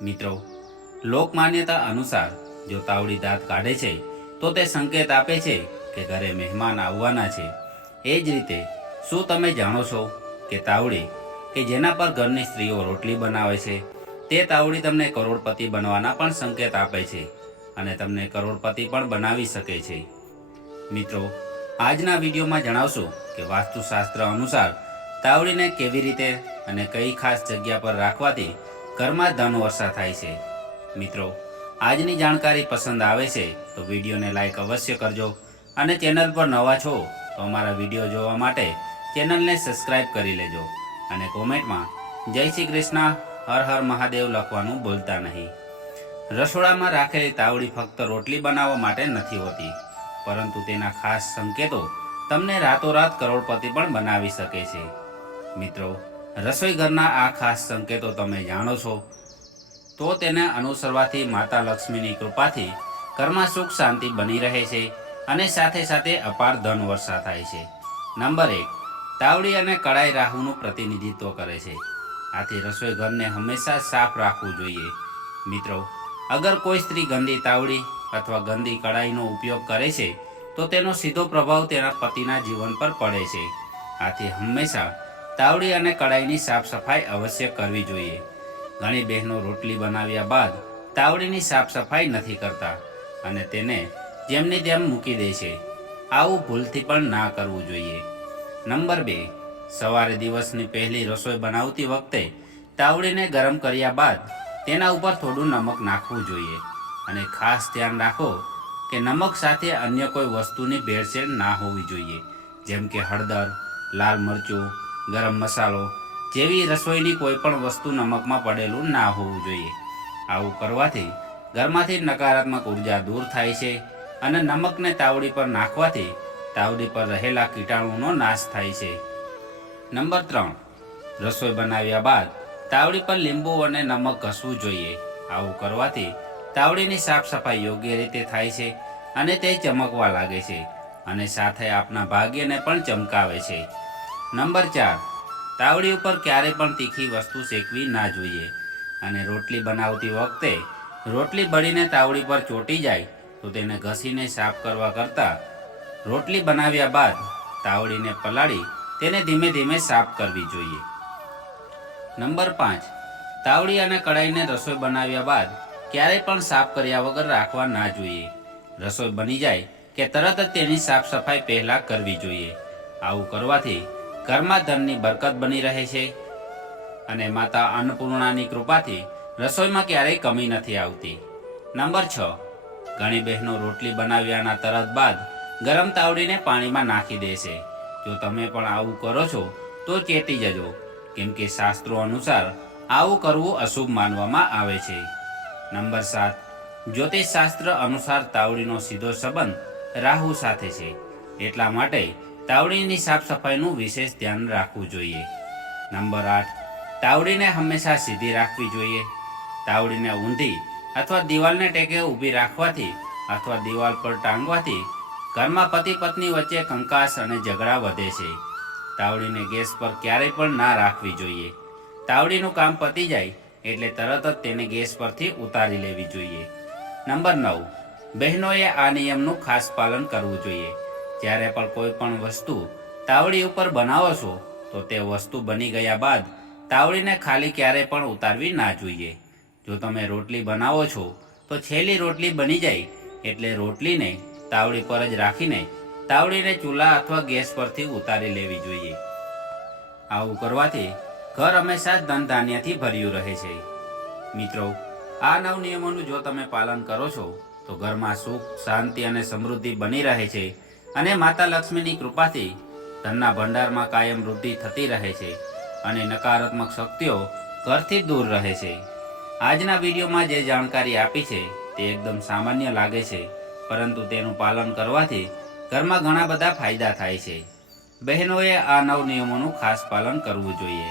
મિત્રો, લોકમાન્યતા અનુસાર જો તાવડી દાંત કાઢે છે તો તે સંકેત આપે છે કે ઘરે મહેમાન આવવાના છે. એ જ રીતે શું તમે જાણો છો કે તાવડી કે જેના પર ઘરની સ્ત્રીઓ રોટલી બનાવે છે તે તાવડી તમને કરોડપતિ બનવાના પણ સંકેત આપે છે અને તમને કરોડપતિ પણ બનાવી શકે છે. મિત્રો, આજના વિડીયોમાં જણાવશું કે વાસ્તુશાસ્ત્ર અનુસાર તાવડીને કેવી રીતે અને કઈ ખાસ જગ્યા પર રાખવાથી ઘરમાં ધન વર્ષા થાય છે. મિત્રો, આજની જાણકારી પસંદ આવે છે તો વિડીયોને લાઈક અવશ્ય કરજો અને ચેનલ પર નવા છો તો અમારા વિડીયો જોવા માટે ચેનલને સબસ્ક્રાઈબ કરી લેજો અને કોમેન્ટમાં જય શ્રી કૃષ્ણ, હર હર મહાદેવ લખવાનું ભૂલતા નહીં. રસોડામાં રાખેલી તાવડી ફક્ત રોટલી બનાવવા માટે નથી હોતી, પરંતુ તેના ખાસ સંકેતો તમને રાતોરાત કરોડપતિ પણ બનાવી શકે છે. મિત્રો, રસોઈ ઘરના આ ખાસ સંકેતો તમે જાણો છો તો તેને અનુસરવાથી માતા લક્ષ્મીની કૃપાથી ઘરમાં સુખ શાંતિ બની રહે છે અને સાથે સાથે અપાર ધન વર્ષા થાય છે. નંબર 1, તાવડી અને કડાઈ રાહુનું પ્રતિનિધિત્વ કરે છે. આથી રસોઈ ઘરને હંમેશા સાફ રાખવું જોઈએ. મિત્રો, અગર કોઈ સ્ત્રી ગંદી તાવડી અથવા ગંદી કડાઈનો ઉપયોગ કરે છે તો તેનો સીધો પ્રભાવ તેના પતિના જીવન પર પડે છે. આથી હંમેશા તાવડી અને કડાઈની સાફ સફાઈ અવશ્ય કરવી જોઈએ. ઘણી બહેનો રોટલી બનાવ્યા બાદ તાવડીની સાફ સફાઈ નથી કરતા અને તેને જેમની તેમ મૂકી દે છે. આવું ભૂલથી પણ ના કરવું જોઈએ. નંબર 2, સવારે દિવસની પહેલી રસોઈ બનાવતી વખતે તાવડીને ગરમ કર્યા બાદ તેના ઉપર થોડું નમક નાખવું જોઈએ અને ખાસ ધ્યાન રાખો કે નમક સાથે અન્ય કોઈ વસ્તુની ભેળસેળ ના હોવી જોઈએ, જેમ કે હળદર, લાલ મરચું, ગરમ મસાલો જેવી રસોઈની કોઈ પણ વસ્તુ નમકમાં પડેલું ના હોવું જોઈએ. આવું કરવાથી ઘરમાંથી નકારાત્મક ઉર્જા દૂર થાય છે અને નમકને તાવડી પર નાખવાથી તાવડી પર રહેલા કીટાણુનો નાશ થાય છે. નંબર 3, રસોઈ બનાવ્યા બાદ તાવડી પર લીંબુ અને નમક ઘસવું જોઈએ. આવું કરવાથી તાવડીની સાફ સફાઈ યોગ્ય રીતે થાય છે અને તે ચમકવા લાગે છે અને સાથે આપના ભાગ્યને પણ ચમકાવે છે. નંબર 4, તાવડી ઉપર ક્યારેય પણ તીખી વસ્તુ શેકવી ના જોઈએ અને રોટલી બનાવતી વખતે રોટલી બળીને તાવડી પર ચોંટી જાય તો તેને ઘસીને સાફ કરવા કરતાં રોટલી બનાવ્યા બાદ તાવડીને પલાળી તેને ધીમે ધીમે સાફ કરવી જોઈએ. નંબર 5, તાવડી અને કડાઈને રસોઈ બનાવ્યા બાદ ક્યારેય પણ સાફ કર્યા વગર રાખવા ના જોઈએ. રસોઈ બની જાય કે તરત જ તેની સાફ સફાઈ પહેલાં કરવી જોઈએ. આવું કરવાથી ઘરમાં ધનની બરકત બની રહે છે અને માતા અન્નપૂર્ણાની કૃપાથી રસોઈમાં ક્યારેય કમી નથી આવતી. નંબર 6, ઘણી બહેનો રોટલી બનાવ્યાના તરત બાદ ગરમ તાવડીને પાણીમાં નાખી દે છે. જો તમે પણ આવું કરો છો તો ચેતી જજો, કેમ કે શાસ્ત્રો અનુસાર આવું કરવું અશુભ માનવામાં આવે છે. નંબર 7, જ્યોતિષશાસ્ત્ર અનુસાર તાવડીનો સીધો સંબંધ રાહુ સાથે છે, એટલા માટે તાવડીની સાફ સફાઈનું વિશેષ ધ્યાન રાખવું જોઈએ. નંબર 8, તાવડીને હંમેશા સીધી રાખવી જોઈએ. તાવડીને ઊંધી અથવા દિવાલને ટેકે ઊભી રાખવાથી અથવા દિવાલ પર ટાંગવાથી ઘરમાં પતિ પત્ની વચ્ચે કંકાસ અને ઝઘડા વધે છે. તાવડીને ગેસ પર ક્યારેય પણ ના રાખવી જોઈએ. તાવડીનું કામ પતી જાય એટલે તરત જ તેને ગેસ પરથી ઉતારી લેવી જોઈએ. નંબર 9, બહેનોએ આ નિયમનું ખાસ પાલન કરવું જોઈએ. જ્યારે પણ કોઈ પણ વસ્તુ તાવડી ઉપર બનાવો છો તો તે વસ્તુ બની ગયા બાદ તાવડીને ખાલી ક્યારેય પણ ઉતારવી ના જોઈએ. જો તમે રોટલી બનાવો છો તો છેલ્લી રોટલી બની જાય એટલે રોટલીને તાવડી પર જ રાખીને તાવડીને ચૂલા અથવા ગેસ પરથી ઉતારી લેવી જોઈએ. આવું કરવાથી ઘર હંમેશા ધન ધાન્યથી ભર્યું રહે છે. મિત્રો, આ 9 નિયમોનું જો તમે પાલન કરો છો તો ઘરમાં સુખ, શાંતિ અને સમૃદ્ધિ બની રહે છે અને માતા લક્ષ્મીની કૃપાથી ધનના ભંડારમાં કાયમ વૃદ્ધિ થતી રહે છે અને નકારાત્મક શક્તિઓ ઘરથી દૂર રહે છે. આજના વિડીયોમાં જે જાણકારી આપી છે તે એકદમ સામાન્ય લાગે છે, પરંતુ તેનું પાલન કરવાથી ઘરમાં ઘણા બધા ફાયદા થાય છે. બહેનોએ આ 9 નિયમોનું ખાસ પાલન કરવું જોઈએ.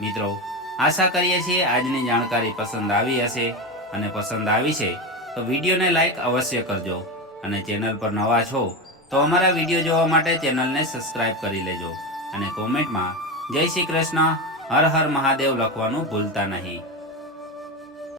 મિત્રો, આશા કરીએ છીએ આજની જાણકારી પસંદ આવી હશે અને પસંદ આવી છે તો વિડીયોને લાઈક અવશ્ય કરજો અને ચેનલ પર નવા છો તો અમારા વિડીયો જોવા માટે ચેનલને સબસ્ક્રાઈબ કરી લેજો અને કોમેન્ટમાં જય શ્રી કૃષ્ણ, હર હર મહાદેવ લખવાનું ભૂલતા નહીં.